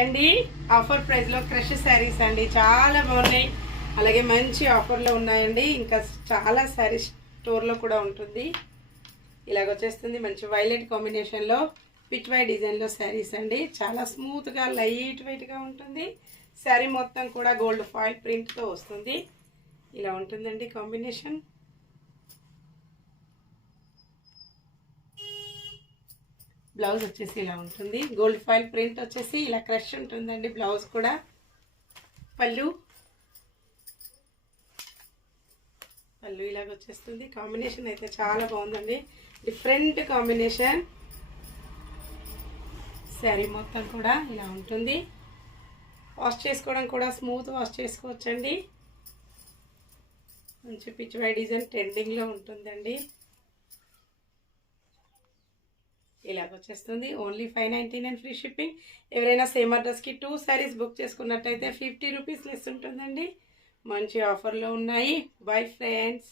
అండి ఆఫర్ ప్రైస్లో క్రష్ శారీస్ అండి చాలా బాగున్నాయి. అలాగే మంచి ఆఫర్లో ఉన్నాయండి. ఇంకా చాలా శారీస్ స్టోర్లో కూడా ఉంటుంది. ఇలాగొచ్చేస్తుంది మంచి వైలెట్ కాంబినేషన్లో పిచ్ వై డిజైన్లో శారీస్ అండి. చాలా స్మూత్గా లైట్ వెయిట్గా ఉంటుంది. శారీ మొత్తం కూడా గోల్డ్ ఫాయిల్ ప్రింట్తో వస్తుంది. ఇలా ఉంటుందండి కాంబినేషన్. బ్లౌజ్ వచ్చేసి ఇలా ఉంటుంది. గోల్డ్ ఫాయిల్ ప్రింట్ వచ్చేసి ఇలా క్రష్ ఉంటుందండి. బ్లౌజ్ కూడా పళ్ళు ఇలాగ వచ్చేస్తుంది. కాంబినేషన్ అయితే చాలా బాగుందండి. Different combination. శారీ మొత్తం కూడా ఇలా ఉంటుంది. వాష్ చేసుకోవడం కూడా స్మూత్ వాష్ చేసుకోవచ్చండి. మంచి పిచ్ వై డిజైన్ ట్రెండింగ్లో ఉంటుందండి. ఇలాగ వచ్చేస్తుంది. Only 599 free shipping. ఎవరైనా సేమ్ అడ్రస్కి 2 శారీస్ బుక్ చేసుకున్నట్టయితే 50 రూపీస్ లెస్ ఉంటుందండి. మంచి ఆఫర్లో ఉన్నాయి. Bye friends.